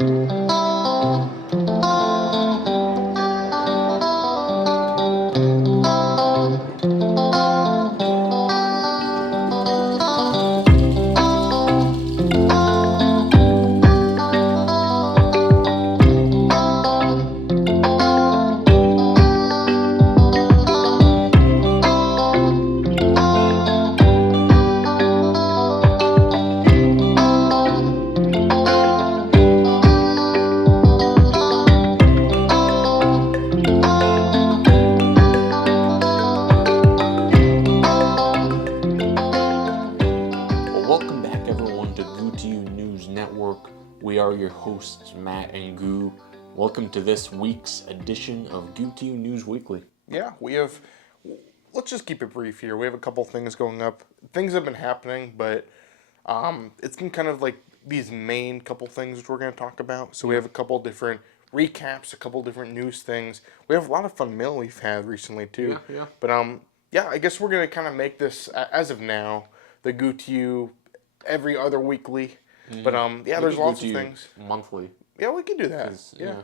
Welcome back, everyone, to GooToYou News Network. We are your hosts, Matt and Goo. Welcome to this week's edition of GooToYou News Weekly. Yeah, let's just keep it brief here. We have a couple things going up. Things have been happening, but it's been kind of like these main couple things which we're going to talk about. So we have a couple different recaps, a couple different news things. We have a lot of fun mail we've had recently, too. Yeah. But, I guess we're going to kind of make this, as of now, the GooToYou every other weekly. But, there's lots of things. Monthly. Yeah, we can do that. Yeah.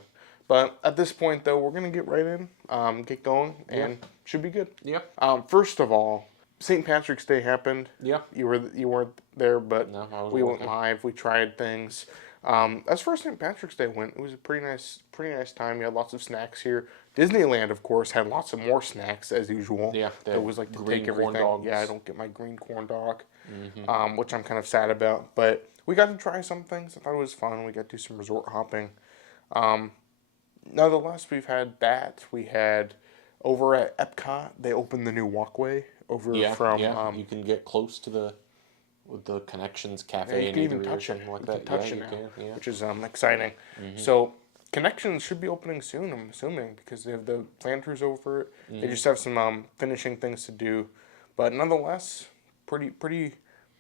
But at this point, though, we're going to get right in, get going, and should be good. Yeah. First of all, St. Patrick's Day happened. Yeah. You weren't there, but No, we went live. We tried things. As far as St. Patrick's Day went, it was a pretty nice time. You had lots of snacks here. Disneyland, of course, had lots of more snacks as usual. Yeah. They always like to take everything. Dogs. Yeah, I don't get my green corn dog, which I'm kind of sad about. But we got to try some things. I thought it was fun. We got to do some resort hopping. Nonetheless, we've had that. We had over at Epcot, they opened the new walkway over from. You can get close to the Connections Cafe. You and can even eatery touch or it. something like You that. can touch it now, which is exciting. Mm-hmm. So Connections should be opening soon, I'm assuming, because they have the planters over it. They just have some finishing things to do, but nonetheless, pretty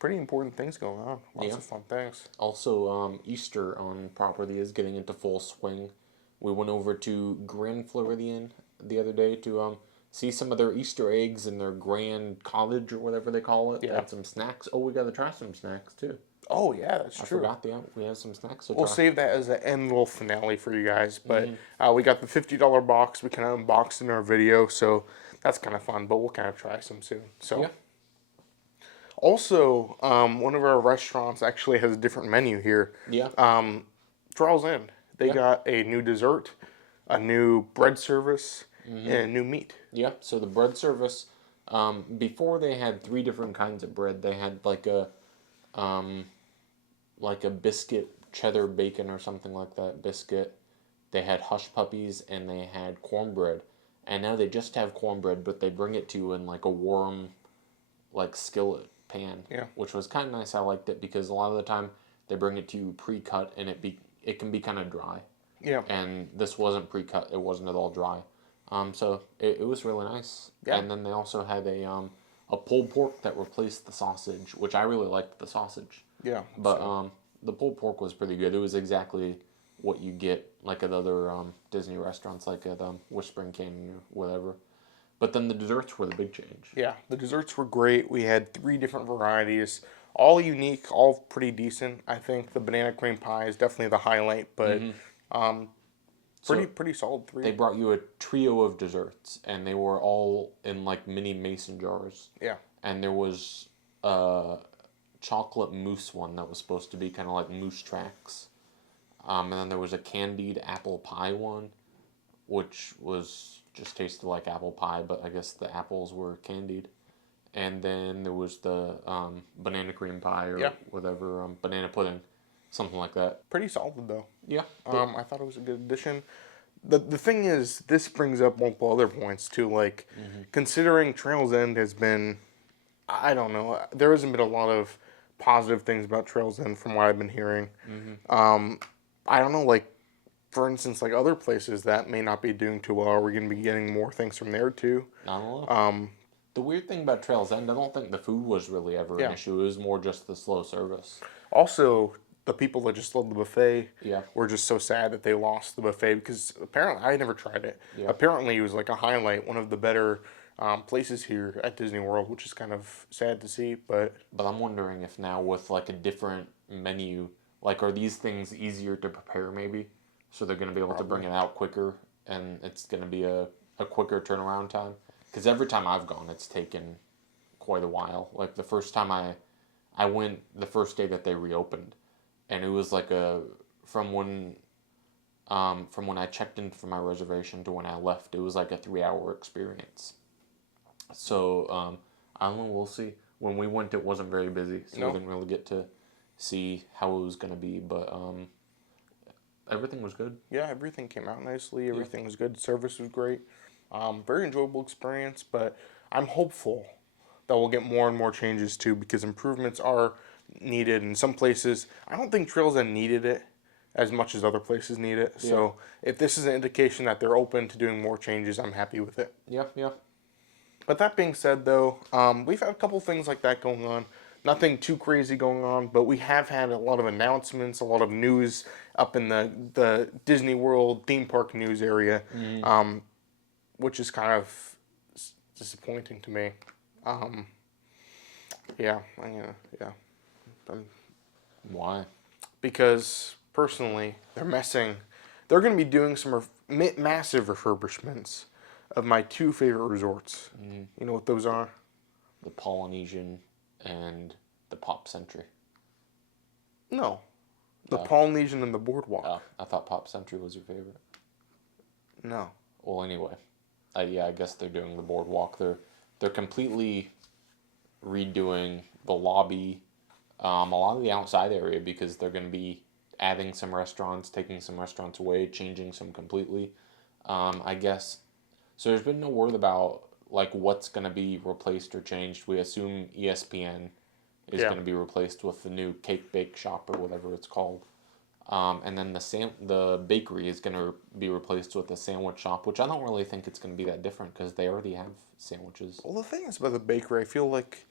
important things going on. Lots of fun things. Also, Easter on property is getting into full swing. We went over to Grand Floridian the other day to see some of their Easter eggs in their Grand Cottage or whatever they call it. They had some snacks. Oh, we got to try some snacks too. Oh yeah, that's true. I forgot we have some snacks. We'll save that as an end little finale for you guys. But we got the $50 box. We kind of unboxed in our video, so that's kind of fun. But we'll kind of try some soon. So. Yeah. Also, one of our restaurants actually has a different menu here. Yeah. Trails End. They got a new dessert, a new bread service, and a new meat. Yeah. So the bread service, before they had 3 different kinds of bread. They had like a biscuit cheddar bacon or something like that biscuit. They had hush puppies and they had cornbread. And now they just have cornbread, but they bring it to you in like a warm, like skillet pan. Yeah. Which was kind of nice. I liked it because a lot of the time they bring it to you pre-cut and it can be kind of dry. Yeah. And this wasn't pre-cut. It wasn't at all dry. So it was really nice. Yeah. And then they also had a pulled pork that replaced the sausage, which I really liked the sausage. Yeah. But the pulled pork was pretty good. It was exactly what you get like at other Disney restaurants, like at Whispering Canyon or whatever. But then the desserts were the big change. Yeah, the desserts were great. We had 3 different varieties, all unique, all pretty decent. I think the banana cream pie is definitely the highlight, but pretty solid 3. They brought you a trio of desserts, and they were all in like mini mason jars. Yeah. And there was chocolate mousse one that was supposed to be kind of like mousse tracks. And then there was a candied apple pie one, which was just tasted like apple pie, but I guess the apples were candied. And then there was the banana cream pie or whatever, banana pudding, something like that. Pretty solid though. Yeah. I thought it was a good addition. The thing is, this brings up multiple other points too. Like, considering Trails End has been, I don't know, there hasn't been a lot of positive things about Trails End from what I've been hearing. I don't know, like, for instance, like other places that may not be doing too well. Are we going to be getting more things from there too? I don't know. The weird thing about Trails End, I don't think the food was really ever an issue. It was more just the slow service. Also, the people that just loved the buffet Yeah. were just so sad that they lost the buffet because apparently I never tried it. Yeah. Apparently it was like a highlight, one of the better places here at Disney World, which is kind of sad to see. But I'm wondering if now with like a different menu like, are these things easier to prepare maybe? So they're going to be able to bring it out quicker, and it's going to be a quicker turnaround time? Because every time I've gone, it's taken quite a while. Like, the first time I went the first day that they reopened, and it was like from when I checked in for my reservation to when I left, it was like a 3-hour experience. So I don't know, we'll see. When we went, it wasn't very busy, so we didn't really get to see how it was gonna be. But everything was good. Yeah, everything came out nicely. Everything was good. Service was great. Very enjoyable experience. But I'm hopeful that we'll get more and more changes too, because improvements are needed in some places. I don't think Trails End needed it as much as other places need it. Yeah. So if this is an indication that they're open to doing more changes, I'm happy with it. Yeah. But that being said, though, we've had a couple things like that going on. Nothing too crazy going on, but we have had a lot of announcements, a lot of news up in the Disney World theme park news area, which is kind of disappointing to me. Yeah. Why? Because personally, they're going to be doing some massive refurbishments of my 2 favorite resorts. You know what those are? The Polynesian and the Pop Century. No. The Polynesian and the Boardwalk. Oh, I thought Pop Century was your favorite. No. Well, anyway. I guess they're doing the Boardwalk. They're completely redoing the lobby, a lot of the outside area, because they're going to be adding some restaurants, taking some restaurants away, changing some completely. I guess... So there's been no word about like what's going to be replaced or changed. We assume ESPN is going to be replaced with the new Cake Bake Shop or whatever it's called. And then the bakery is going to be replaced with a sandwich shop, which I don't really think it's going to be that different because they already have sandwiches. Well, the thing is about the bakery, I feel like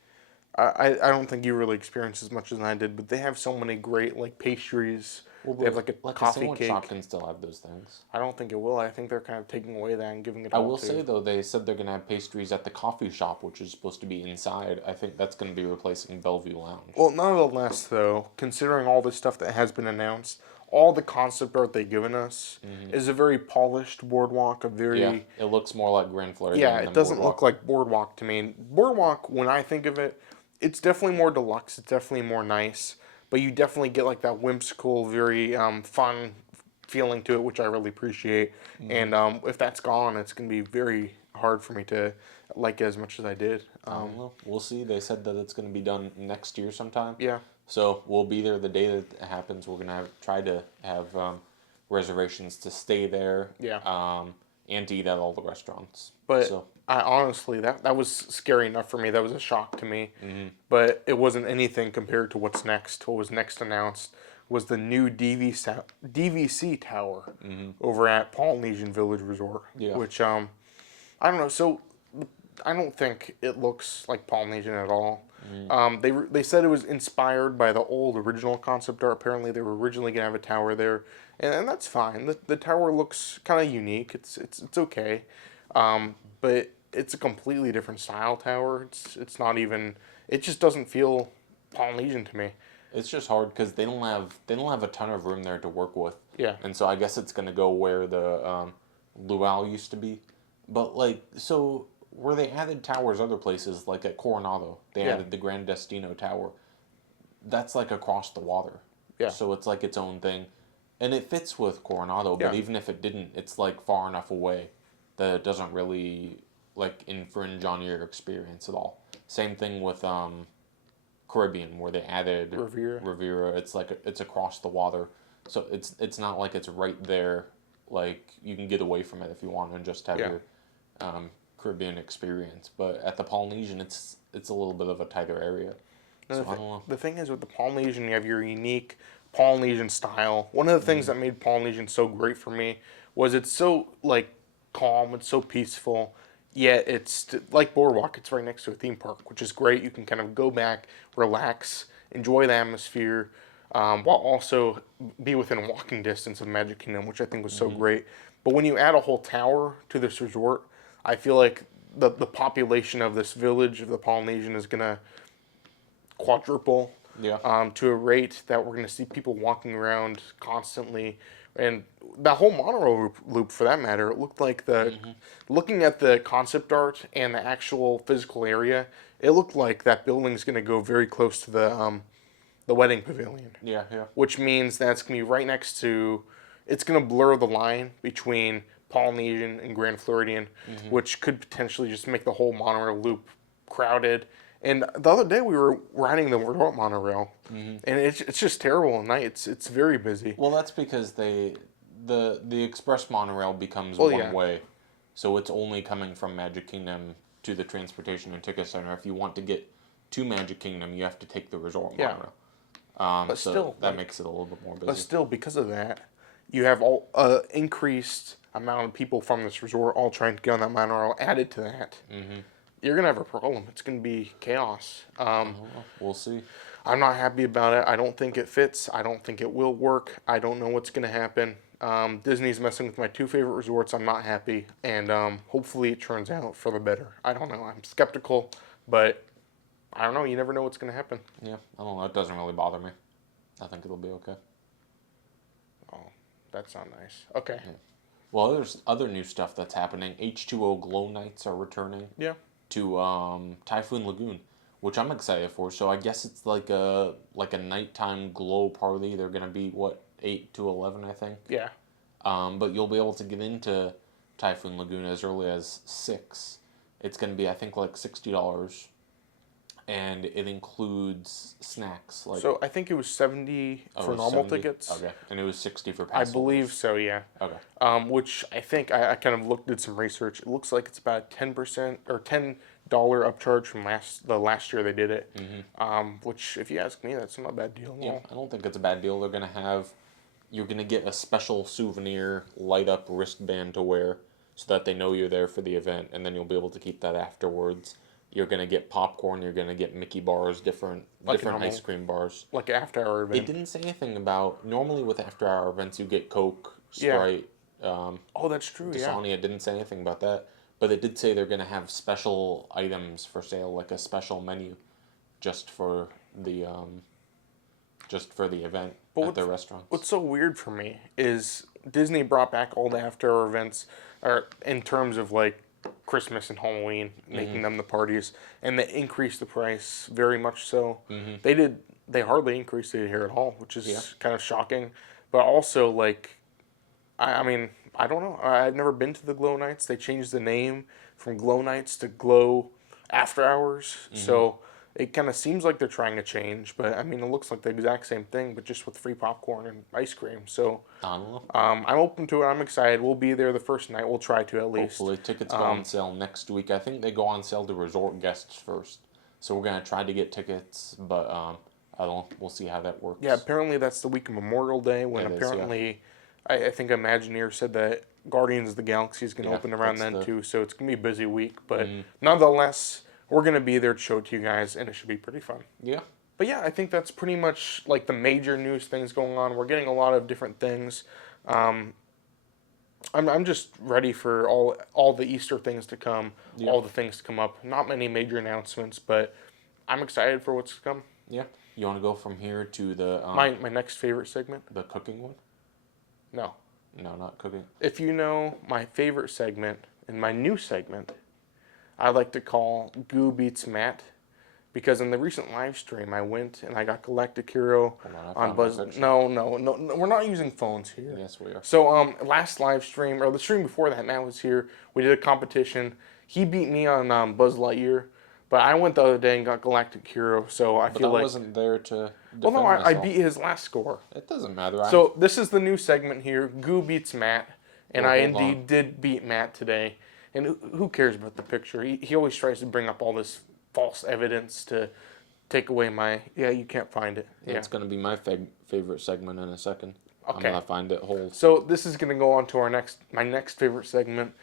I don't think you really experienced as much as I did, but they have so many great like pastries. Well, they have like a coffee sandwich cake. shop can still have those things. I don't think it will. I think they're kind of taking away that and giving it. I will say though, they said they're going to have pastries at the coffee shop, which is supposed to be inside. I think that's going to be replacing Bellevue Lounge. Well, nonetheless, though, considering all the stuff that has been announced, all the concept art they've given us is a very polished boardwalk. It looks more like Grand Floridian. Yeah, it doesn't look like boardwalk to me. Boardwalk, when I think of it, it's definitely more deluxe. It's definitely more nice. But you definitely get like that whimsical, very fun feeling to it, which I really appreciate. And if that's gone, it's going to be very hard for me to like it as much as I did. I don't know. We'll see. They said that it's going to be done next year sometime. Yeah. So we'll be there the day that it happens. We're going to try to have reservations to stay there. Yeah. And to eat at all the restaurants. But I honestly, that was scary enough for me. That was a shock to me. But it wasn't anything compared to what's next. What was next announced was the new DVC tower over at Polynesian Village Resort. Yeah. Which, I don't know. So I don't think it looks like Polynesian at all. They said it was inspired by the old original concept art. Apparently, they were originally going to have a tower there. And that's fine. The tower looks kind of unique. It's okay. But it's a completely different style tower. It's not even. It just doesn't feel Polynesian to me. It's just hard because they don't have a ton of room there to work with. Yeah. And so I guess it's gonna go where the luau used to be, but like so where they added towers other places like at Coronado they added the Grand Destino Tower. That's like across the water. Yeah. So it's like its own thing, and it fits with Coronado. But even if it didn't, it's like far enough away that it doesn't really like infringe on your experience at all. Same thing with Caribbean where they added Riviera. It's like it's across the water, so it's not like it's right there. Like you can get away from it if you want and just have your Caribbean experience. But at the Polynesian, it's a little bit of a tighter area. So I don't know. The thing is with the Polynesian, you have your unique Polynesian style. One of the things that made Polynesian so great for me was it's so like calm, it's so peaceful. Yet it's like Boardwalk, it's right next to a theme park, which is great. You can kind of go back, relax, enjoy the atmosphere, while also be within walking distance of Magic Kingdom, which I think was so great. But when you add a whole tower to this resort, I feel like the population of this village of the Polynesian is going to quadruple. Yeah. To a rate that we're going to see people walking around constantly. And that whole monorail loop, for that matter, it looked like looking at the concept art and the actual physical area, it looked like that building's going to go very close to the wedding pavilion. Yeah, yeah. Which means that's going to be right next to, it's going to blur the line between Polynesian and Grand Floridian, which could potentially just make the whole monorail loop crowded. And the other day we were riding the resort monorail, and it's just terrible at night. It's very busy. Well, that's because the express monorail becomes Well, one yeah. way, so it's only coming from Magic Kingdom to the transportation and ticket center. If you want to get to Magic Kingdom, you have to take the resort Yeah. monorail. But so still, that like- makes it a little bit more busy. But still, because of that, you have all increased amount of people from this resort all trying to get on that monorail. Added to that, you're gonna have a problem. It's gonna be chaos. We'll see. I'm not happy about it. I don't think it fits. I don't think it will work. I don't know what's gonna happen. Disney's messing with my two favorite resorts. I'm not happy, and hopefully it turns out for the better. I don't know. I'm skeptical, but I don't know. You never know what's gonna happen. Yeah, I don't know. It doesn't really bother me. I think it'll be okay. Oh, that's not nice. Okay. Well, there's other new stuff that's happening. H2O glow nights are returning Yeah. to Typhoon Lagoon, which I'm excited for. So I guess it's like a nighttime glow party. They're gonna be 8 to 11, I think. Yeah. But you'll be able to get into Typhoon Lagoon as early as 6. It's gonna be, I think, like $60, and it includes snacks. Like So I think it was 70 oh, for it was normal 70? tickets. Okay, and it was 60 for I pass believe so. Yeah. holders. Okay. Which I think I kind of did some research. It looks like it's about 10% or $10 upcharge from the last year they did it. Which, if you ask me, that's not a bad deal at Yeah, all. I don't think it's a bad deal. You're gonna get a special souvenir light up wristband to wear so that they know you're there for the event, and then you'll be able to keep that afterwards. You're gonna get popcorn. You're gonna get Mickey bars, different normal- ice cream bars. Like an after-hour It event. didn't say anything about. Normally with after hour events, you get Coke, Yeah. Sprite, Oh, that's true. Yeah. Dasani. It didn't say anything about that, but it did say they're gonna have special items for sale, like a special menu, just for the event But at their restaurants. What's so weird for me is Disney brought back all the after-hour events, or in terms of like Christmas and Halloween, making them the parties, and they increased the price very much so. They hardly increased it here at all, which is kind of shocking. But also, like, I mean, I don't know. I've never been to the Glow Nights. They changed the name from Glow Nights to Glow After Hours. So it kind of seems like they're trying to change. But I mean, it looks like the exact same thing, but just with free popcorn and ice cream. So I don't know. I'm open to it. I'm excited. We'll be there the first night. We'll try to at least. Hopefully, tickets go on sale next week. I think they go on sale to resort guests first. So we're gonna try to get tickets, but I don't. We'll see how that works. Yeah, apparently that's the week of Memorial Day when It is, apparently I think Imagineer said that Guardians of the Galaxy is going to Yeah, open around that's then the- too, so it's going to be a busy week. But nonetheless, we're going to be there to show it to you guys, and it should be pretty fun. Yeah. But yeah, I think that's pretty much like the major news things going on. We're getting a lot of different things. I'm just ready for all the Easter things to come, all the things to come up. Not many major announcements, but I'm excited for what's to come. Yeah. You want to go from here to the My next favorite segment? the cooking one? No. No, not cooking. If you know my favorite segment and my new segment, I like to call Goo Beats Matt, because in the recent live stream I went and I got Galactic Hero Hold on, I on found my Buzz. picture. No, we're not using phones here. Yes, we are. So last live stream or the stream before that, Matt was here. We did a competition. He beat me on Buzz Lightyear, but I went the other day and got Galactic Hero. So I But feel I like wasn't there to well, defend no, I myself. beat his last score. It doesn't matter. So this is the new segment here. Goo beats Matt, and Well, I hold indeed on. did beat Matt today. And who cares about the picture? He always tries to bring up all this false evidence to take away my. Yeah, you can't find it. Yeah. It's gonna be my favorite segment in a second. I'm Okay. gonna find it whole. So this is gonna go on to my next favorite segment,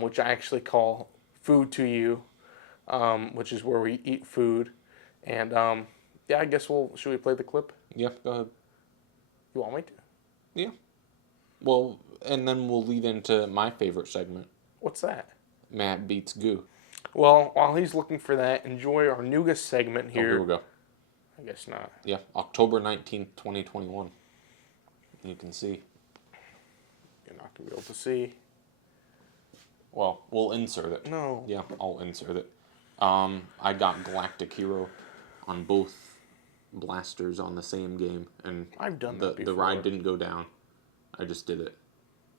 which I actually call Food to You, which is where we eat food, and yeah, I guess should we play the clip? Yeah, go ahead. You want me to? Yeah. Well, and then we'll lead into my favorite segment. What's that? Matt beats Goo. Well, while he's looking for that, enjoy our newest segment Oh, here. here we go. I guess not. Yeah, October 19th, 2021. You can see. You're not going to be able to see. Well, we'll insert it. No. Yeah, I'll insert it. I got Galactic Hero on both blasters on the same game, and I've done that before. the ride didn't go down. I just did it.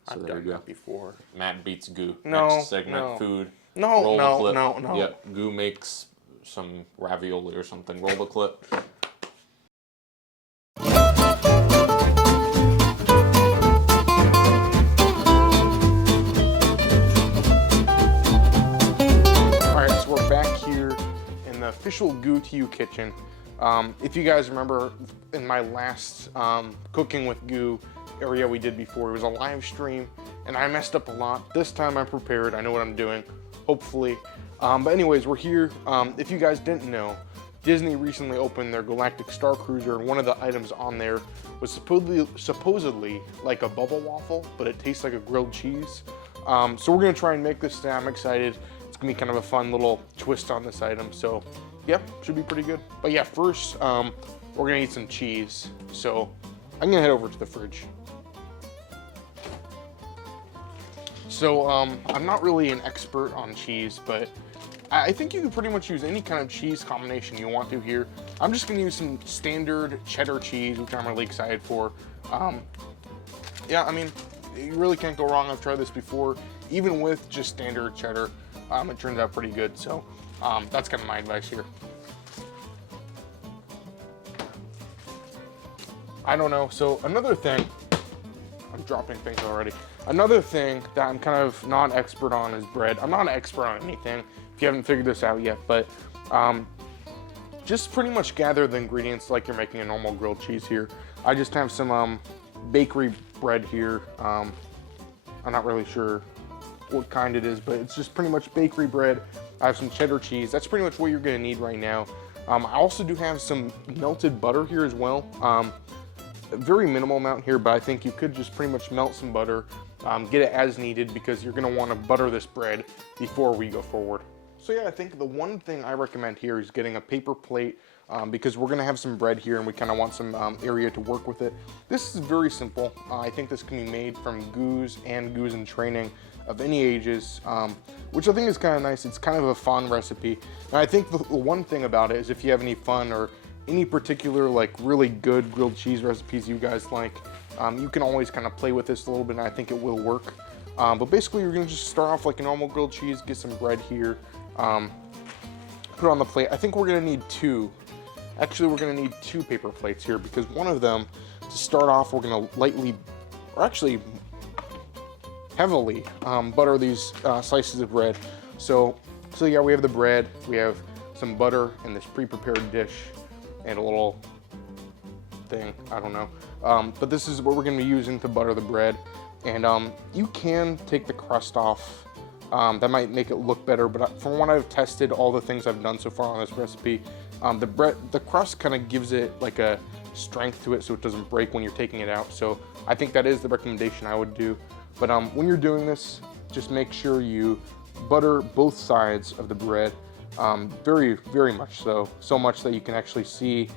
So I've there done we go. that before. Matt beats Goo. No, Next segment, no. food. No, Roll the clip. no. Yep, Goo makes some ravioli or something. Roll the clip. Alright, so we're back here in the official GooToYou kitchen. If you guys remember, in my last Cooking with Goo area we did before, it was a live stream, and I messed up a lot. This time I'm prepared. I know what I'm doing, hopefully. But anyways, we're here. If you guys didn't know, Disney recently opened their Galactic Star Cruiser, and one of the items on there was supposedly like a bubble waffle, but it tastes like a grilled cheese. So we're gonna try and make this today. I'm excited. It's gonna be kind of a fun little twist on this item. So yeah, should be pretty good. But yeah, first we're gonna eat some cheese. So I'm gonna head over to the fridge. So I'm not really an expert on cheese, but I think you can pretty much use any kind of cheese combination you want to here. I'm just gonna use some standard cheddar cheese, which I'm really excited for. Yeah, I mean, you really can't go wrong. I've tried this before. Even with just standard cheddar, it turns out pretty good. So that's kind of my advice here. I don't know. So another thing, I'm dropping things already. Another thing that I'm kind of not expert on is bread. I'm not an expert on anything, if you haven't figured this out yet, but just pretty much gather the ingredients like you're making a normal grilled cheese here. I just have some bakery bread here. I'm not really sure what kind it is, but it's just pretty much bakery bread. I have some cheddar cheese. That's pretty much what you're gonna need right now. I also do have some melted butter here as well. A very minimal amount here, but I think you could just pretty much melt some butter, get it as needed, because you're gonna wanna butter this bread before we go forward. So yeah, I think the one thing I recommend here is getting a paper plate, because we're gonna have some bread here and we kinda want some area to work with it. This is very simple. I think this can be made from goos and goos in training of any ages, which I think is kind of nice. It's kind of a fun recipe. And I think the one thing about it is if you have any fun or any particular like really good grilled cheese recipes you guys like, you can always kind of play with this a little bit, and I think it will work. But basically you're gonna just start off like a normal grilled cheese, get some bread here, put it on the plate. I think we're gonna need two. Actually, we're gonna need two paper plates here, because one of them, to start off, we're gonna lightly, or actually heavily, butter these slices of bread. So yeah, we have the bread, we have some butter in this pre-prepared dish, and a little thing, I don't know. But this is what we're gonna be using to butter the bread. And you can take the crust off. That might make it look better, but from what I've tested, all the things I've done so far on this recipe, the crust kind of gives it like a strength to it so it doesn't break when you're taking it out. So I think that is the recommendation I would do. But when you're doing this, just make sure you butter both sides of the bread, very, very much so. So much that you can actually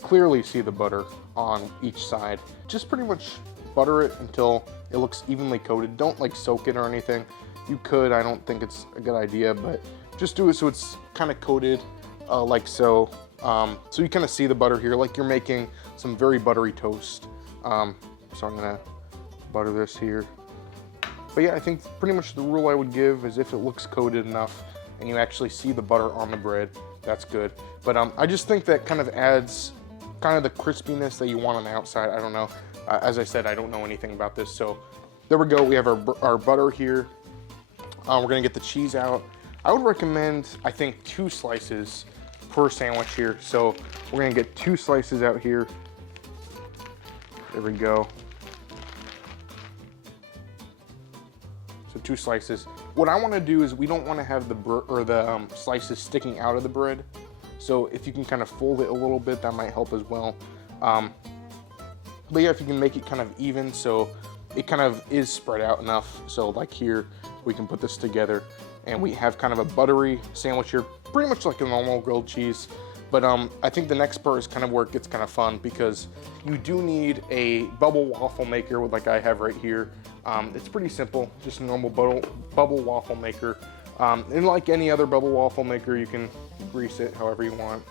clearly see the butter on each side. Just pretty much butter it until it looks evenly coated. Don't like soak it or anything. You could, I don't think it's a good idea, but just do it so it's kind of coated like so. So you kind of see the butter here, like you're making some very buttery toast. So I'm gonna butter this here. But yeah, I think pretty much the rule I would give is if it looks coated enough and you actually see the butter on the bread, that's good. But I just think that kind of adds kind of the crispiness that you want on the outside. I don't know. As I said, I don't know anything about this. So there we go. We have our butter here. We're gonna get the cheese out. I would recommend, I think, 2 slices per sandwich here. So we're gonna get 2 slices out here. There we go. So 2 slices. What I wanna do is we don't wanna have the slices sticking out of the bread. So if you can kind of fold it a little bit, that might help as well. But yeah, if you can make it kind of even so it kind of is spread out enough. So like here, we can put this together and we have kind of a buttery sandwich here, pretty much like a normal grilled cheese. But I think the next part is kind of where it gets kind of fun because you do need a bubble waffle maker like I have right here. It's pretty simple, just a normal bubble waffle maker. And like any other bubble waffle maker, you can grease it however you want.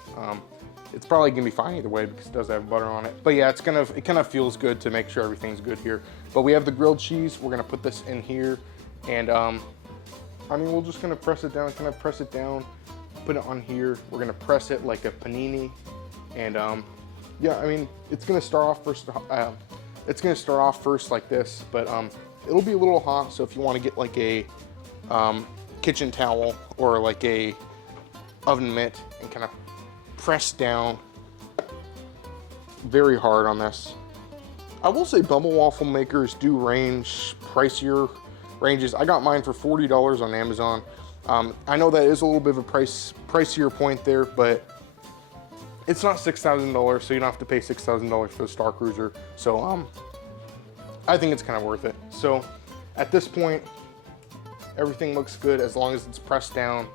It's probably gonna be fine either way because it does have butter on it. But yeah, it kind of feels good to make sure everything's good here. But we have the grilled cheese. We're gonna put this in here, and I mean, we're just gonna press it down, kind of press it down, put it on here. We're gonna press it like a panini, and yeah, I mean, it's gonna start off first. It's gonna start off first like this, but it'll be a little hot. So if you want to get like a kitchen towel or like a oven mitt and kind of press down very hard on this. I will say bubble waffle makers do range pricier ranges. I got mine for $40 on Amazon. I know that is a little bit of a pricier point there, but it's not $6,000, so you don't have to pay $6,000 for the Star Cruiser. So I think it's kind of worth it. So at this point, everything looks good as long as it's pressed down.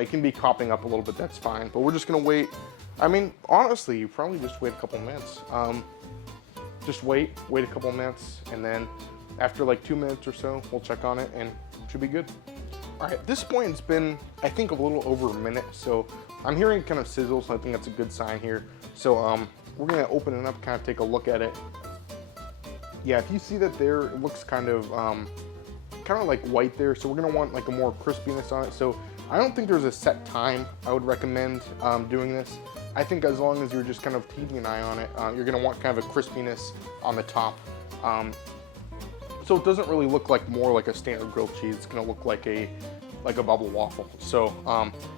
It can be copping up a little bit, that's fine. But we're just gonna wait. I mean, honestly, you probably just wait a couple minutes. Just wait a couple minutes, and then after like 2 minutes or so, we'll check on it and it should be good. All right, at this point, it's been, I think, a little over a minute. So I'm hearing kind of sizzle, so I think that's a good sign here. So we're gonna open it up, kind of take a look at it. Yeah, if you see that there, it looks kind of like white there. So we're gonna want like a more crispiness on it. So I don't think there's a set time I would recommend doing this. I think as long as you're just kind of keeping an eye on it, you're gonna want kind of a crispiness on the top. So it doesn't really look like more like a standard grilled cheese. It's gonna look like a bubble waffle. So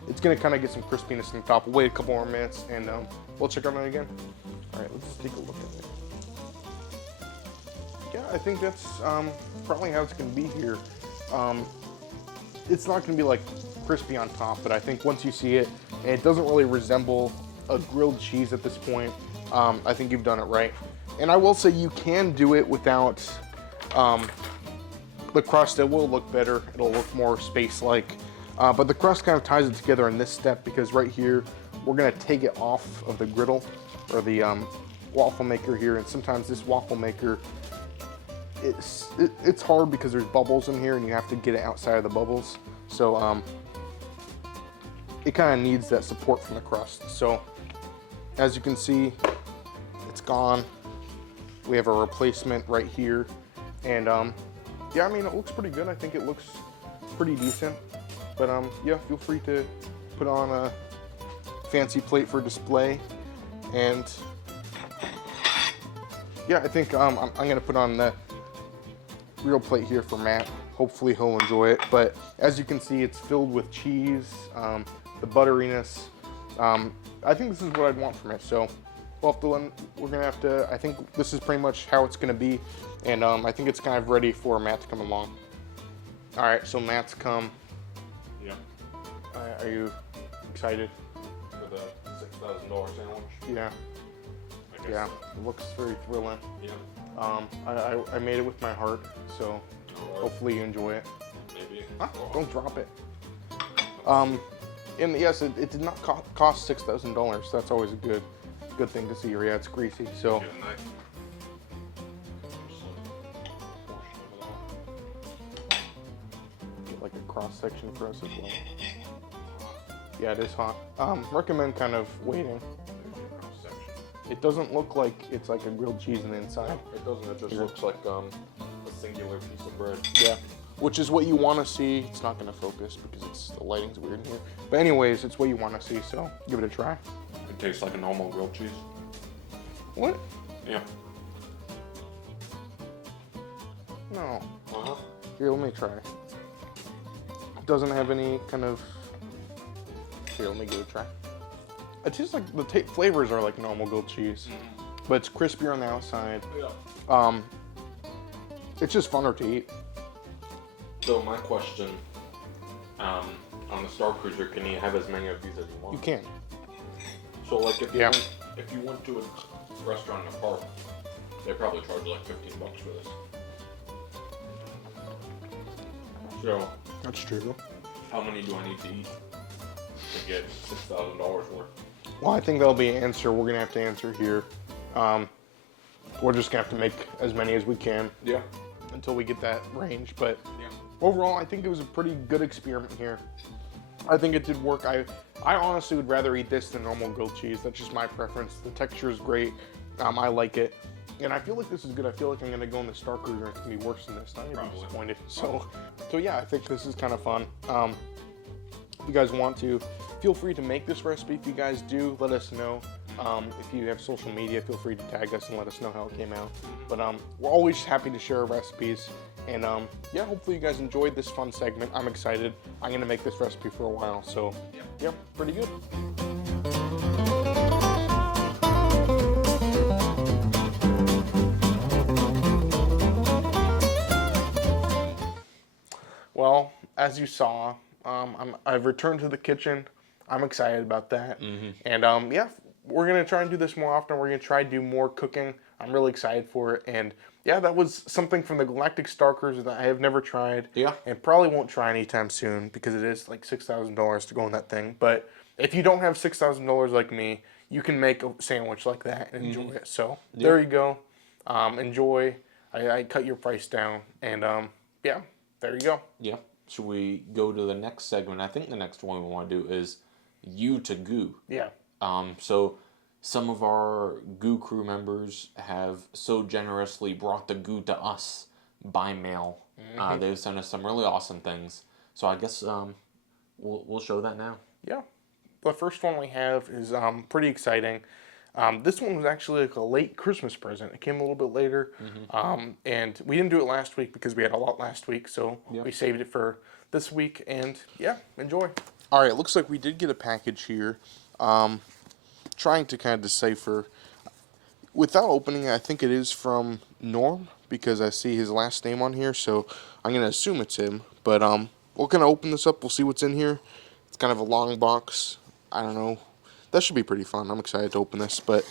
it's gonna kind of get some crispiness on the top. We'll wait a couple more minutes and we'll check on it again. All right, let's take a look at it. Yeah, I think that's probably how it's gonna be here. It's not gonna be like crispy on top, but I think once you see it, and it doesn't really resemble a grilled cheese at this point, I think you've done it right. And I will say you can do it without the crust. It will look better. It'll look more space-like. But the crust kind of ties it together in this step because right here, we're gonna take it off of the griddle or the waffle maker here. And sometimes this waffle maker, it's hard because there's bubbles in here and you have to get it outside of the bubbles. So it kind of needs that support from the crust. So as you can see, it's gone. We have a replacement right here. And yeah, I mean, it looks pretty good. I think it looks pretty decent. But yeah, feel free to put on a fancy plate for display. And yeah, I think I'm gonna put on the real plate here for Matt. Hopefully he'll enjoy it. But as you can see, it's filled with cheese, the butteriness. I think this is what I'd want from it. So we're gonna have to, I think this is pretty much how it's gonna be. And I think it's kind of ready for Matt to come along. All right, so Matt's come. Yeah. Are you excited? For the $6,000 sandwich? Yeah. I guess Yeah, so. it looks very thrilling. Yeah. I made it with my heart, so hopefully you enjoy it. Maybe. Ah, don't drop it. And yes, it did not cost $6,000. That's always a good thing to see. Yeah, it's greasy. So. Get a knife. Get like a cross section for us as well. Yeah, it is hot. Recommend kind of waiting. It doesn't look like it's like a grilled cheese on the inside. It doesn't. It just looks like a singular piece of bread. Yeah, which is what you want to see. It's not going to focus because the lighting's weird in here. But anyways, it's what you want to see, so give it a try. It tastes like a normal grilled cheese. What? Yeah. No. Uh-huh. Here, let me try. It doesn't have any kind of... Here, let me give it a try. It tastes like the flavors are like normal grilled cheese, but it's crispier on the outside. Yeah. It's just funner to eat. So my question, on the Star Cruiser, can you have as many of these as you want? You can. So like if you went to a restaurant in a park, they probably charge you like $15 for this. So That's true. how many do I need to eat to get $6,000 worth? Well, I think that'll be an answer we're gonna have to answer here. We're just gonna have to make as many as we can. Yeah. Until we get that range, but Yeah. overall, I think it was a pretty good experiment here. I think it did work. I honestly would rather eat this than normal grilled cheese. That's just my preference. The texture is great. I like it. And I feel like this is good. I feel like I'm gonna go in the Star Cruiser. It's gonna be worse than this. I'm gonna be disappointed. So yeah, I think this is kind of fun. If you guys want to, feel free to make this recipe. If you guys do, let us know. If you have social media, feel free to tag us and let us know how it came out. But we're always happy to share our recipes. And yeah, hopefully you guys enjoyed this fun segment. I'm excited. I'm gonna make this recipe for a while. So yeah, pretty good. Well, as you saw, I've returned to the kitchen. I'm excited about that. And yeah, we're gonna try and do this more often. We're gonna try to do more cooking. I'm really excited for it. And yeah, that was something from the Galactic Star Cruiser that I have never tried. Yeah. And probably won't try anytime soon because it is like $6,000 to go on that thing. But if you don't have $6,000 like me, you can make a sandwich like that and enjoy it. So there you go. Enjoy. I cut your price down. And yeah, there you go. Yeah. Should we go to the next segment? I think the next one we want to do is You to Goo. Yeah. So some of our Goo Crew members have so generously brought the Goo to us by mail. They've sent us some really awesome things. So I guess we'll show that now. Yeah. The first one we have is pretty exciting. This one was actually like a late Christmas present. It came a little bit later. And we didn't do it last week because we had a lot last week. So we saved it for this week. And yeah, enjoy. All right, it looks like we did get a package here. Trying to kind of decipher. Without opening it, I think it is from Norm because I see his last name on here. So I'm going to assume it's him. But we're going to open this up. We'll see what's in here. It's kind of a long box. I don't know. That should be pretty fun. I'm excited to open this. But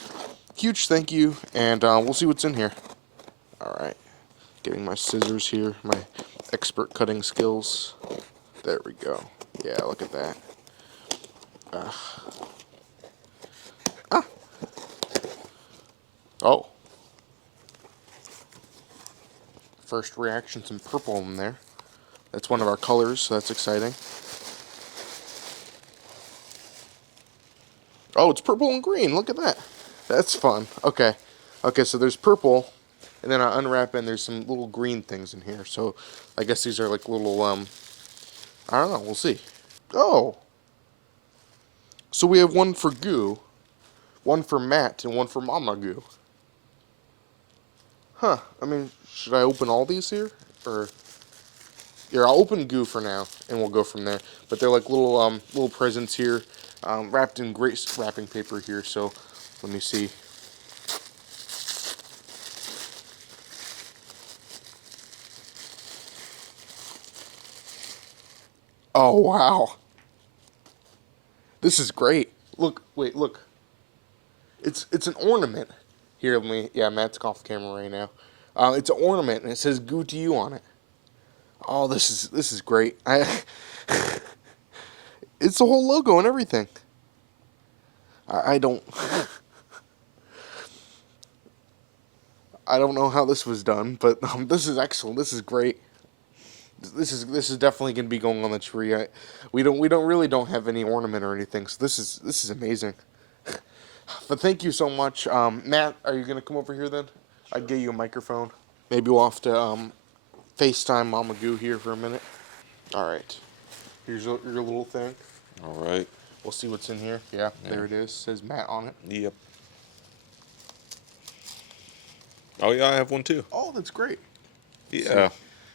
huge thank you. And we'll see what's in here. All right. Getting my scissors here. My expert cutting skills. There we go. Yeah, look at that. Oh. First reaction, some purple in there. That's one of our colors, so that's exciting. Oh, it's purple and green. Look at that. That's fun. Okay. Okay, so there's purple, and then I unwrap it, and there's some little green things in here. So I guess these are like little, I don't know. We'll see. Oh. So we have one for Goo, one for Matt, and one for Mama Goo. Huh. I mean, should I open all these here? Or here, I'll open Goo for now, and we'll go from there. But they're like little presents here, wrapped in great wrapping paper here. So let me see. Oh wow. This is great. Look, wait, look. It's an ornament. Here, let me. Yeah, Matt's off camera right now. It's an ornament, and it says "Goo to You" on it. Oh, this is great. It's the whole logo and everything. I don't. I don't know how this was done, but this is excellent. This is great. This is definitely gonna be going on the tree. We really don't have any ornament or anything, so this is amazing. But thank you so much, Matt. Are you gonna come over here then? I'd get you a microphone. Maybe we'll have to FaceTime Mama Goo here for a minute. All right. Here's your little thing. All right. We'll see what's in here. Yeah, there it is. It says Matt on it. Yep. Oh yeah, I have one too. Oh, that's great. Yeah.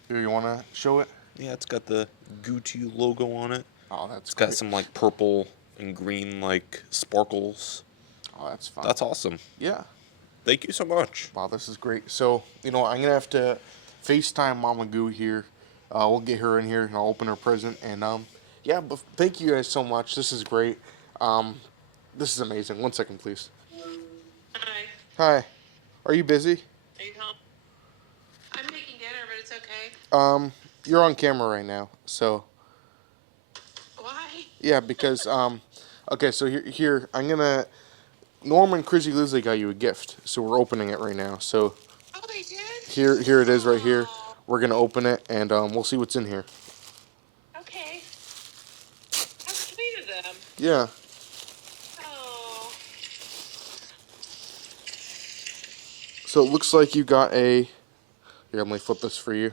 Here, you wanna show it? Yeah, it's got the GooToYou logo on it. Oh, that's It's great. got some like purple and green like sparkles. Oh, that's fun. That's awesome. Yeah. Thank you so much. Wow, this is great. So, I'm going to have to FaceTime Mama Goo here. We'll get her in here, and I'll open her present. And, yeah, but thank you guys so much. This is great. This is amazing. 1 second, please. Hi. Hi. Are you busy? Are you home? I'm making dinner, but it's okay. You're on camera right now, so... Why? Yeah, because, Okay, so here I'm gonna. Norm and Chrissy Lizzie got you a gift, so we're opening it right now. So Oh, they did? here it is right here. Oh, We're gonna open it and we'll see what's in here. okay. How sweet of them. Yeah. Oh. So it looks like you got a. Here, let me flip this for you.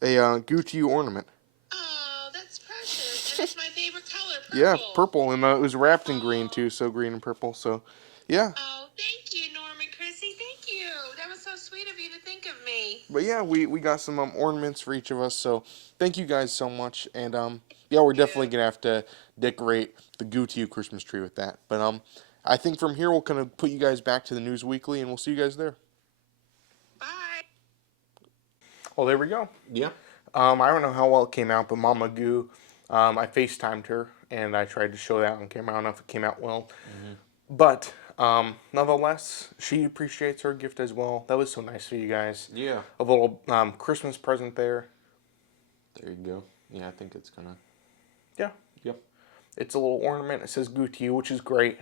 A Goo To You ornament. Oh, that's precious. And it's my favorite color, purple. Yeah, purple, and it was wrapped in green too, so green and purple. So, yeah. Oh, thank you, Norman, Chrissy. Thank you. That was so sweet of you to think of me. But yeah, we got some ornaments for each of us. So thank you guys so much, and yeah, we're definitely gonna have to decorate the Goo To You Christmas tree with that. But I think from here we'll kind of put you guys back to the News Weekly, and we'll see you guys there. Bye. Well, there we go. Yeah. I don't know how well it came out, but Mama Goo, I FaceTimed her and I tried to show that on camera. I don't know if it came out well, but nonetheless, she appreciates her gift as well. That was so nice of you guys. Yeah. A little Christmas present there. There you go. Yeah, I think it's gonna. Yeah, Yep. it's a little ornament. It says Goo To You, which is great.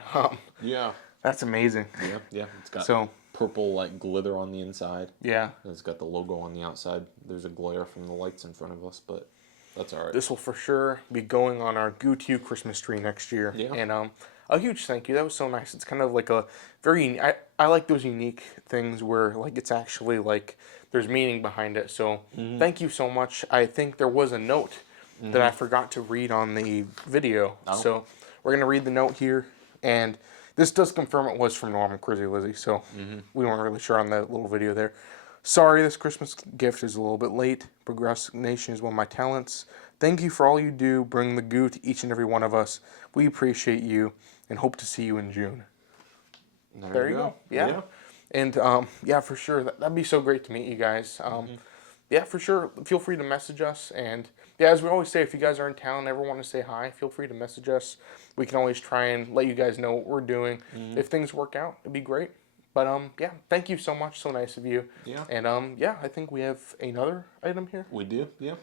Yeah. That's amazing. Yeah. Yeah. It's got So purple like glitter on the inside. yeah, It's got the logo on the outside. There's a glare from the lights in front of us, but that's all right. this will for sure be going on our Goo To You Christmas tree next year. Yeah. And a huge thank you. That was so nice. It's kind of like a very. I like those unique things where like it's actually like there's meaning behind it. So thank you so much. I think there was a note that I forgot to read on the video. Oh. So we're gonna read the note here, and this does confirm it was from Norm and Chrissy Lizzie. So we weren't really sure on that little video there. Sorry, this Christmas gift is a little bit late. Procrastination is one of my talents. Thank you for all you do. Bring the goo to each and every one of us. We appreciate you and hope to see you in June. There you go. Yeah. And yeah, for sure. That'd be so great to meet you guys. Yeah, for sure. Feel free to message us. And yeah, as we always say, if you guys are in town and ever want to say hi, feel free to message us. We can always try and let you guys know what we're doing. If things work out, it'd be great. But yeah, thank you so much. So nice of you. Yeah. And yeah, I think we have another item here. We do. Yeah.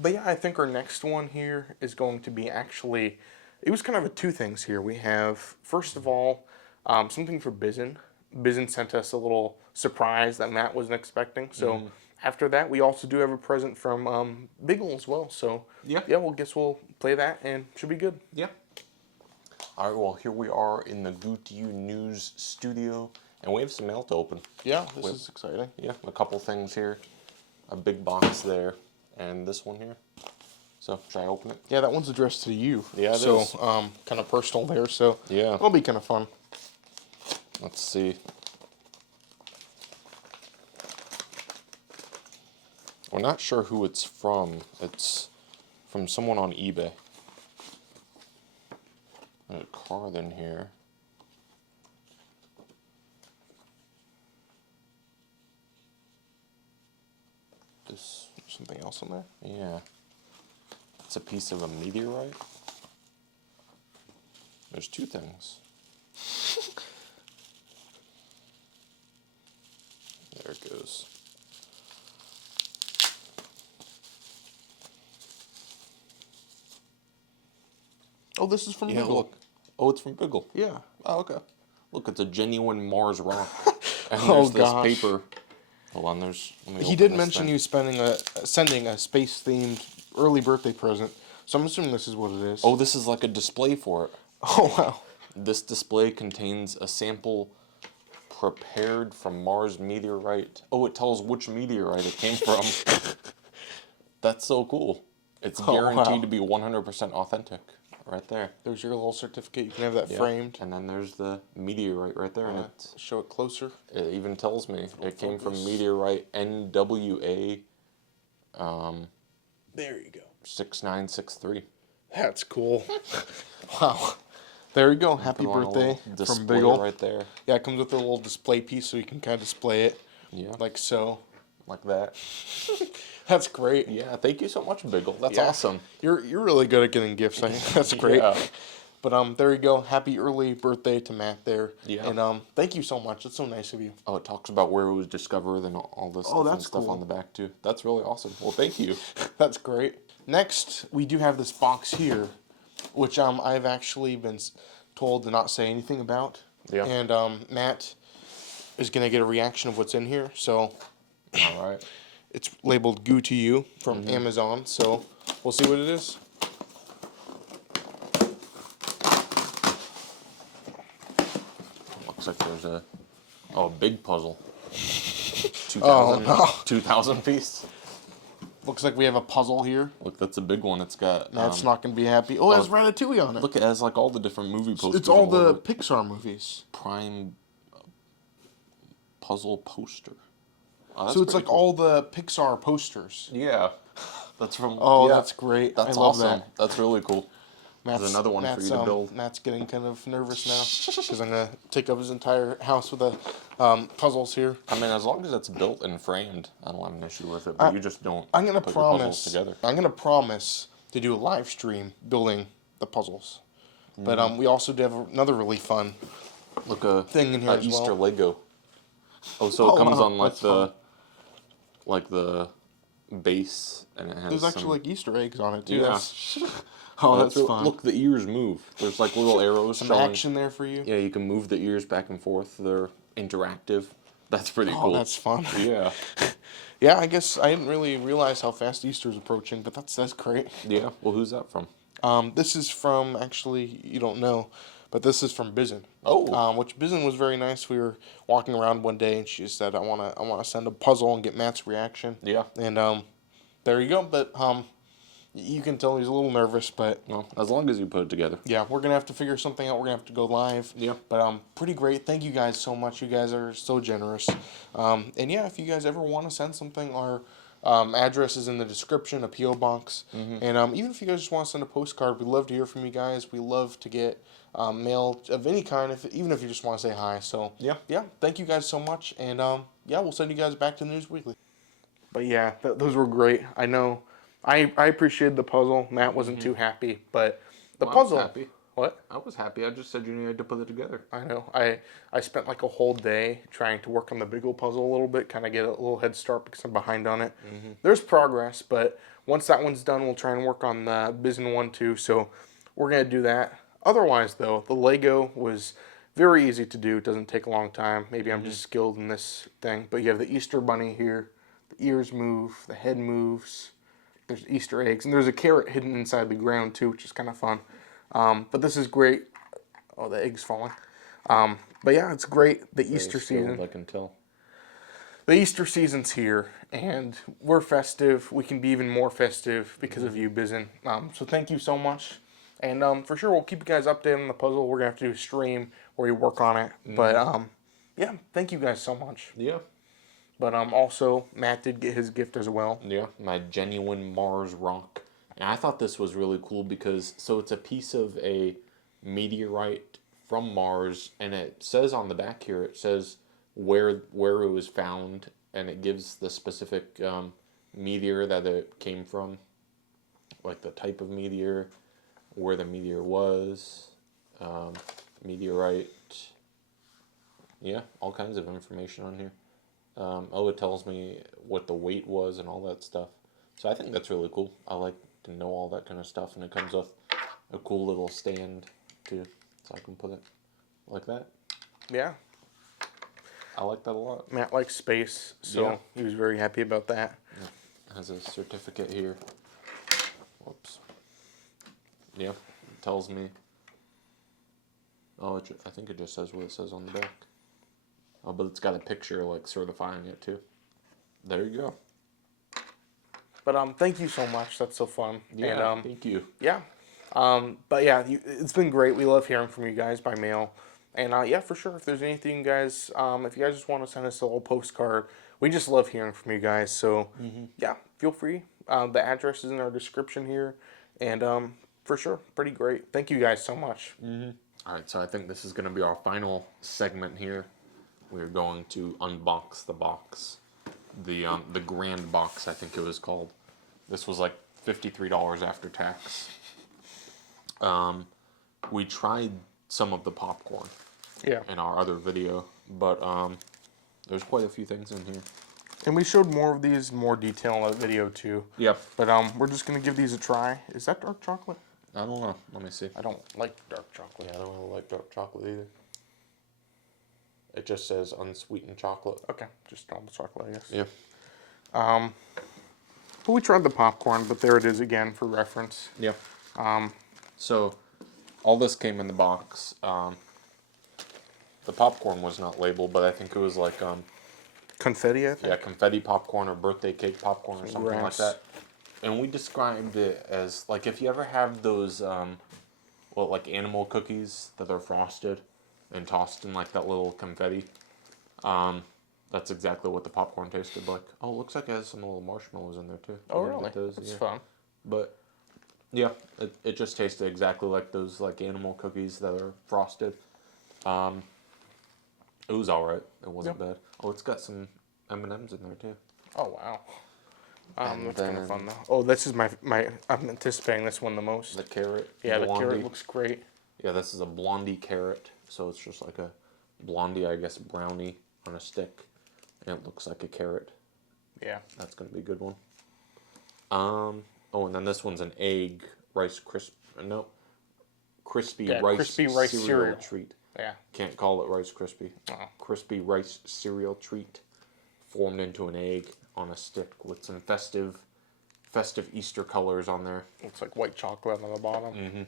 But yeah, I think our next one here is going to be actually, it was kind of a two things here. We have, first of all, something for Bissen. Bissen sent us a little surprise that Matt wasn't expecting. So after that, we also do have a present from Bigle as well. So Yeah. yeah, we'll play that and should be good. Yeah. All right. Well, here we are in the GooToYou News Studio, and we have some mail to open. Yeah, this is exciting. Yeah, a couple things here, a big box there, and this one here. So, should I open it? Yeah, that one's addressed to you. Yeah, it so, is. kind of personal there. So Yeah. it'll be kind of fun. Let's see. We're not sure who it's from. It's from someone on eBay. There's a card in here. This, Something else on there? yeah. It's a piece of a meteorite. There's two things. There it goes. Oh, this is from Yeah, Bigle. look. Oh, it's from Bigle. Yeah. Oh, okay. Look, it's a genuine Mars rock. And Oh, there's this gosh. paper. Hold on, there's. He did mention you sending a space themed early birthday present. So I'm assuming this is what it is. Oh, this is like a display for it. Oh wow. This display contains a sample prepared from Mars meteorite. Oh, it tells which meteorite it came from. That's so cool. It's Oh, guaranteed wow. to be 100% authentic. Right there. There's your little certificate. You can have that Yeah. framed. And then there's the meteorite right there. And Show it closer. it even tells me it came from focus. meteorite NWA There you go. 6963. That's cool. Wow. There you go. Happy Put on a birthday little from display Bigle. right there. Yeah, it comes with a little display piece so you can kind of display it Yeah. like so. Like that. That's great. Yeah, thank you so much, Bigle. That's Yeah. awesome. You're really good at getting gifts. I think that's great. Yeah. But there you go. Happy early birthday to Matt there. Yeah. And thank you so much. It's so nice of you. Oh, it talks about where it was discovered and all this Oh, different that's stuff cool. on the back too. That's really awesome. Well, thank you. That's great. Next, we do have this box here. which I've actually been told to not say anything about. Yeah. And Matt is gonna get a reaction of what's in here. So All right. it's labeled Goo To You from Amazon. So we'll see what it is. Looks like there's a big puzzle. 2,000 Oh, no. 2,000 piece. Looks like we have a puzzle here. Look, that's a big one. It's got. Matt's not gonna be happy. Oh, it has Ratatouille on it. Look, it has like all the different movie posters. It's all the over it. Pixar movies. Prime puzzle poster. Oh, So it's like pretty cool. all the Pixar posters. Yeah. That's from. Oh, yeah. that's great. That's I love awesome. that. That's really cool. There's another one for you to build. Matt's getting kind of nervous now because I'm gonna take up his entire house with the puzzles here. I mean, as long as it's built and framed, I don't have an issue with it. But you just don't. I'm gonna put your puzzles promise. together. I'm gonna promise to do a live stream building the puzzles. But we also do have another really fun Look, a thing in here as Easter well. Lego. Oh, so it Oh, comes wow, on like that's the, fun. like the base, and it has. There's actually some, like Easter eggs on it too. Yeah. That's, oh, that's real- fun. Look, the ears move. There's like little arrows. Some showing, action there for you. Yeah, you can move the ears back and forth. They're interactive. That's pretty Oh, cool. that's fun. Yeah. Yeah, I guess I didn't really realize how fast Easter's approaching, but that's great. Yeah. Well, who's that from? This is from, actually, you don't know, but this is from Bissen. Oh. Which Bissen was very nice. We were walking around one day, and she just said, I wanna send a puzzle and get Matt's reaction. Yeah. And there you go. But you can tell he's a little nervous, but Well, as long as you put it together. yeah, we're gonna have to figure something out. We're gonna have to go live. Yeah. But pretty great. Thank you guys so much. You guys are so generous. And yeah, if you guys ever want to send something, our address is in the description, a PO box. And even if you guys just want to send a postcard, we'd love to hear from you guys. We love to get mail of any kind, even if you just want to say hi. So yeah. Thank you guys so much. And yeah, we'll send you guys back to the News Weekly. But yeah, those were great. I know. I appreciated the puzzle. Matt wasn't too happy, but the puzzle. I was happy. What? I was happy. I just said you needed to put it together. I know. I spent like a whole day trying to work on the Bigle puzzle a little bit, kind of get a little head start because I'm behind on it. There's progress, but once that one's done, we'll try and work on the Bissen one too. So we're gonna do that. Otherwise, though, the Lego was very easy to do. It doesn't take a long time. Maybe I'm just skilled in this thing. But you have the Easter bunny here. The ears move. The head moves. There's Easter eggs, and there's a carrot hidden inside the ground too, which is kind of fun. But this is great. Oh, the egg's falling. But yeah, it's great. The Easter season. I can tell. The Easter season's here, and we're festive. We can be even more festive because of you, Bissen. So thank you so much. And for sure, we'll keep you guys updated on the puzzle. We're going to have to do a stream where we work on it. But yeah, thank you guys so much. Yeah. But also, Matt did get his gift as well. Yeah, my genuine Mars rock. And I thought this was really cool because, so it's a piece of a meteorite from Mars, and it says on the back here, it says where it was found, and it gives the specific meteor that it came from, like the type of meteor, where the meteor was, meteorite, yeah, all kinds of information on here. It tells me what the weight was and all that stuff. So I think that's really cool. I like to know all that kind of stuff, and it comes with a cool little stand too, so I can put it like that. Yeah. I like that a lot. Matt likes space, so he was very happy about that. It has a certificate here. Whoops. Yeah, it tells me. Oh, I think it just says what it says on the back. Oh, but it's got a picture like certifying it too. There you go. But thank you so much. That's so fun. Yeah, And, thank you. yeah. But yeah, it's been great. We love hearing from you guys by mail. And yeah, for sure, if there's anything, guys, if you guys just want to send us a little postcard, we just love hearing from you guys. So yeah, feel free. The address is in our description here. And for sure, pretty great. Thank you guys so much. All right, so I think this is going to be our final segment here. We're going to unbox the box. The grand box, I think it was called. This was like $53 after tax. We tried some of the popcorn in our other video, but there's quite a few things in here. And we showed more of these in more detail in that video too. Yep. But we're just going to give these a try. Is that dark chocolate? I don't know. Let me see. I don't like dark chocolate. Yeah, I don't really like dark chocolate either. It just says unsweetened chocolate. Okay, just normal chocolate, I guess. Yeah. But we tried the popcorn, but there it is again for reference. Yeah. So, all this came in the box. The popcorn was not labeled, but I think it was like Confetti, I think. yeah, confetti popcorn or birthday cake popcorn or something like Grass. that. And we described it as like if you ever have those like animal cookies that are frosted and tossed in like that little confetti. That's exactly what the popcorn tasted like. Oh, it looks like it has some little marshmallows in there too. Oh, You didn't really? get those, That's yeah. fun. But yeah, it just tasted exactly like those like animal cookies that are frosted. It was all right. It wasn't bad. Oh, it's got some M&Ms in there too. Oh, wow. And That's kind of then- fun, though. Oh, this is my I'm anticipating this one the most. The carrot. Yeah, the blondie. carrot looks great. Yeah, this is a blondie carrot. So it's just like a blondie, I guess, brownie on a stick. And it looks like a carrot. Yeah. That's going to be a good one. Oh, and then this one's an egg rice crispy rice cereal treat. Yeah. Can't call it Rice Krispie. Oh. Crispy rice cereal treat formed into an egg on a stick with some festive Easter colors on there. Looks like white chocolate on the bottom. Mm-hmm.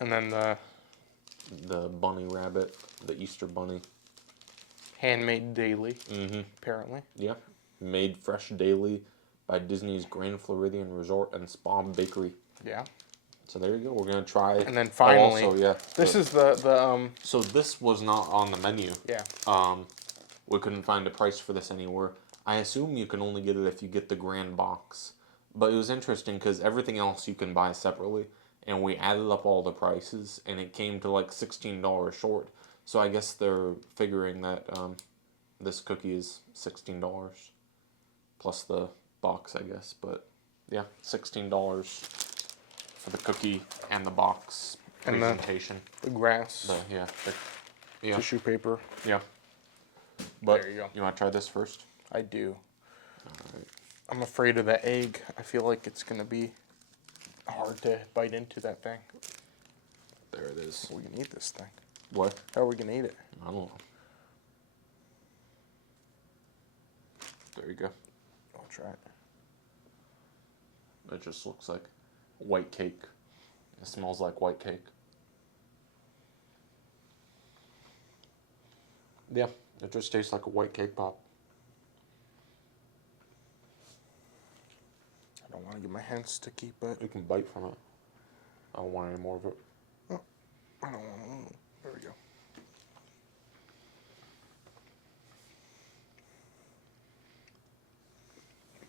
And then The bunny rabbit, the Easter bunny. handmade daily, Mm-hmm. apparently. Yeah. Made fresh daily by Disney's Grand Floridian Resort and Spa Bakery. Yeah. So there you go. We're gonna try. And then finally, also, yeah. This is the So this was not on the menu. yeah. We couldn't find a price for this anywhere. I assume you can only get it if you get the grand box. But it was interesting because everything else you can buy separately, and we added up all the prices, and it came to like $16 short. So I guess they're figuring that this cookie is $16 plus the box, I guess. But yeah, $16 for the cookie and the box And presentation. The grass, Yeah. tissue paper. Yeah. But There you go. You want to try this first? I do. Alright. I'm afraid of the egg. I feel like it's gonna be hard to bite into that thing. There it is. How are we gonna eat this thing? What? How are we gonna eat it? I don't know. There you go. I'll try it. It just looks like white cake. It smells like white cake. Yeah, it just tastes like a white cake pop. I don't want to get my hands sticky, but You can bite from it. I don't want any more of it. I don't want to. There we go.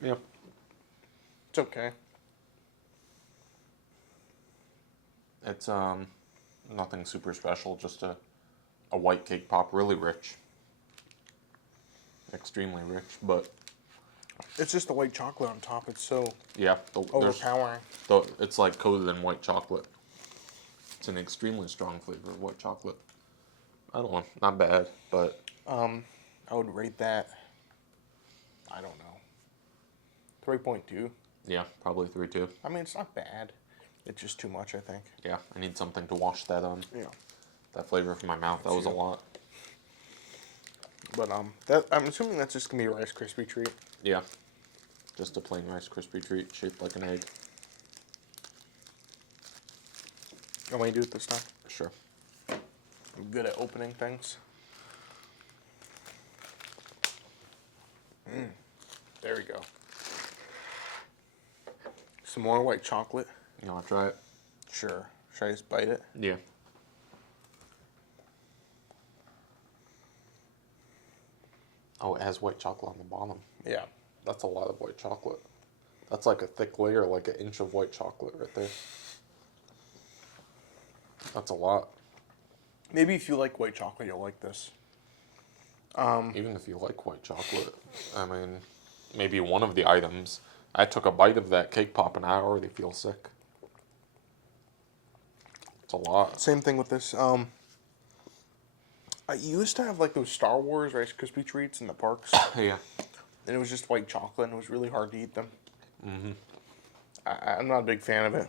Yeah. It's okay. It's nothing super special, just a white cake pop, really rich. Extremely rich, but It's just the white chocolate on top. It's so yeah, overpowering. it's like coated in white chocolate. It's an extremely strong flavor of white chocolate. I don't know, not bad, but I would rate that, I don't know, 3.2. yeah, probably 3-2. I mean, it's not bad. It's just too much, I think. Yeah, I need something to wash that Yeah. that flavor from my mouth. That was a lot. But that I'm assuming that's just gonna be a Rice Krispie treat. Yeah, just a plain Rice Krispie treat shaped like an egg. You want me to do it this time? Sure. I'm good at opening things. There we go. Some more white chocolate. You want to try it? Sure. Should I just bite it? Yeah. Oh, it has white chocolate on the bottom. Yeah. That's a lot of white chocolate. That's like a thick layer, like an inch of white chocolate right there. That's a lot. Maybe if you like white chocolate, you'll like this. Even if you like white chocolate, I mean, maybe one of the items. I took a bite of that cake pop and I already feel sick. It's a lot. Same thing with this. I used to have like those Star Wars Rice Krispie treats in the parks, Yeah. and it was just white chocolate, and it was really hard to eat them. I'm not a big fan of it.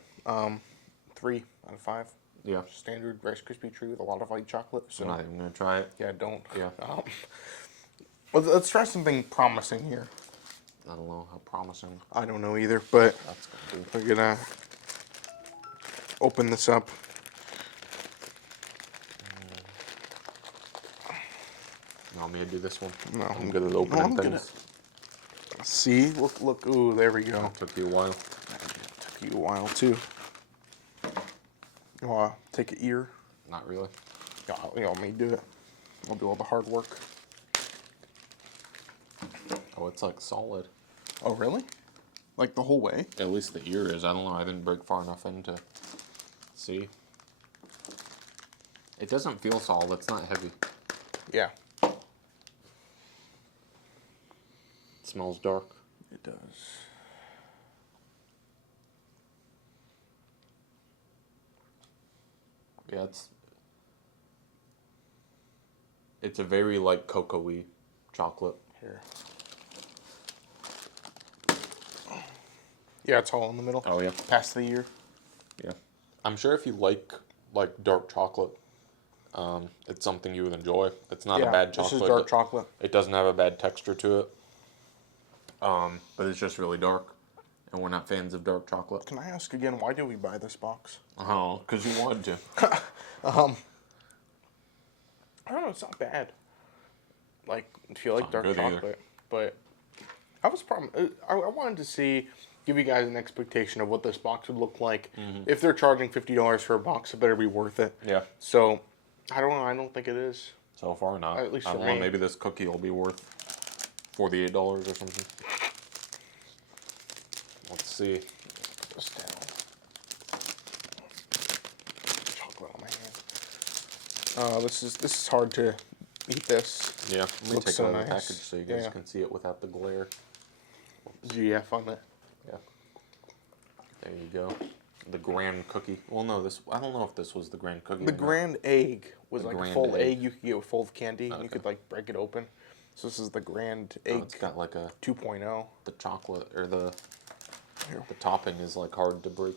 3 out of 5. Yeah. Standard Rice Krispie treat with a lot of white chocolate. So I'm not even gonna try it. yeah, don't. Yeah. Let's try something promising here. I don't know how promising I don't know either, but that's gonna be. we're gonna open this up. You want me to do this one? No, I'm good at opening things. See, look. Ooh, there we go. It took you a while. Took you a while too. You wanna take an ear? Not really. You want me to do it? I'll do all the hard work. Oh, it's like solid. Oh, really? Like the whole way? At least the ear is. I don't know. I didn't break far enough in to see. It doesn't feel solid. It's not heavy. Yeah. It smells dark. It does. Yeah, it's a very like cocoa-y chocolate. Here. Yeah, it's all in the middle. Oh yeah. Past the ear. Yeah. I'm sure if you like dark chocolate, it's something you would enjoy. It's not a bad chocolate. This is dark chocolate. It doesn't have a bad texture to it. But it's just really dark. And we're not fans of dark chocolate. Can I ask again, why did we buy this box? Oh, because you wanted to. I don't know, it's not bad. Like, if you like Not dark good either. chocolate. But I wanted to give you guys an expectation of what this box would look like. If they're charging $50 for a box, it better be worth it. Yeah. So, I don't know, I don't think it is. So far, not. At least I for don't know, me. maybe this cookie will be worth $48 or something. Let's see. Put this down. Chocolate on my hand. This is hard to eat this. Yeah, let me Looks take so it out of the nice. package so you guys Yeah. can see it without the glare. GF on it. Yeah. There you go. The grand cookie. Well, no, I don't know if this was the grand cookie. The or not. grand egg was The like a grand full egg. egg you could get full of candy, and you Okay. could like break it open. So this is the grand Oh, egg it's got like a 2.0. the chocolate or the Here. topping is like hard to break.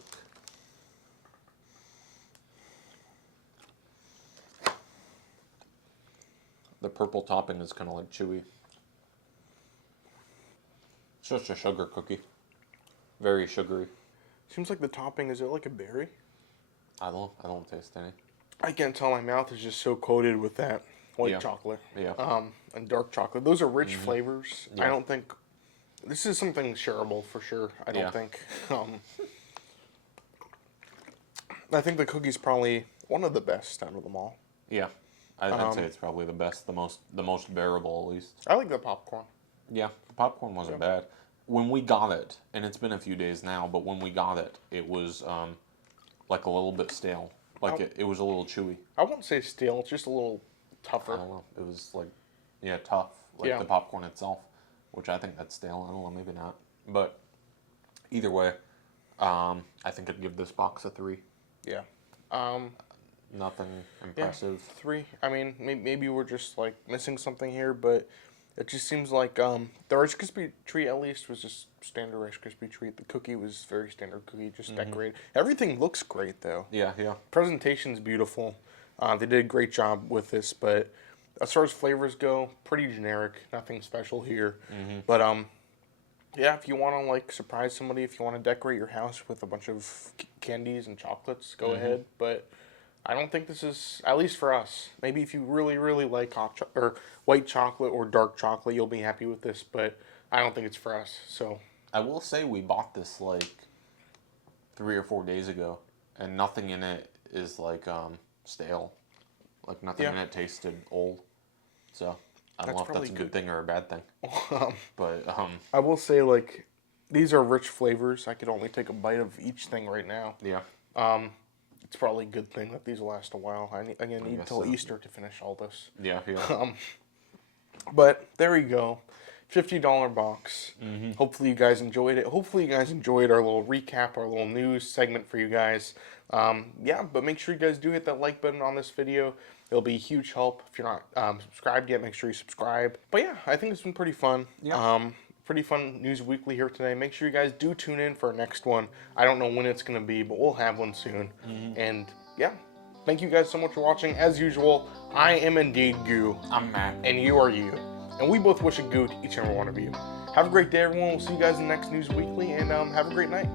The purple topping is kind of like chewy. It's just a sugar cookie. Very sugary. Seems like the topping, is it like a berry? I don't taste any. I can't tell, my mouth is just so coated with that white Yeah. chocolate. Yeah. And dark chocolate. Those are rich flavors. Yeah. I don't think, this is something shareable for sure, I don't Yeah. think. I think the cookie's probably one of the best out of them all. Yeah. I'd say it's probably the best, the most bearable at least. I like the popcorn. Yeah, the popcorn wasn't bad. When we got it, and it's been a few days now, but when we got it, it was like a little bit stale. Like it was a little chewy. I wouldn't say stale, it's just a little I tougher. don't know. It was like, yeah, tough. Like Yeah. the popcorn itself, which I think that's stale. I don't know, maybe not. But either way, I think I'd give this box a 3. Yeah. Nothing Yeah, impressive. 3. I mean, maybe we're just like missing something here, but it just seems like the Rice Krispie treat at least was just standard Rice Krispie treat. The cookie was very standard cookie, just decorated. Everything looks great though. Yeah, yeah. Presentation's beautiful. They did a great job with this, but as far as flavors go, pretty generic. Nothing special here. But yeah, if you want to like surprise somebody, if you want to decorate your house with a bunch of candies and chocolates, go ahead. But I don't think this is, at least for us. Maybe if you really, really like or white chocolate or dark chocolate, you'll be happy with this. But I don't think it's for us. So I will say we bought this like 3 or 4 days ago, and nothing in it is like stale. Like nothing in it tasted old. So I don't know if that's a good thing or a bad thing. But I will say, like, these are rich flavors. I could only take a bite of each thing right now. yeah. It's probably a good thing that these last a while. I need guess until so. Easter to finish all this. Yeah, yeah. But there you go. $50 box. Hopefully you guys enjoyed it. Hopefully you guys enjoyed our little recap, our little news segment for you guys. Yeah, but make sure you guys do hit that like button on this video. It'll be a huge help. If you're not subscribed yet, make sure you subscribe. But yeah, I think it's been pretty fun. Yeah. pretty fun news weekly here today. Make sure you guys do tune in for our next one. I don't know when it's going to be, but we'll have one soon. And yeah, thank you guys so much for watching. As usual, I am indeed Goo. I'm Matt. And you are you. And we both wish a Goo to each and every one of you. Have a great day, everyone. We'll see you guys in the next news weekly, and have a great night.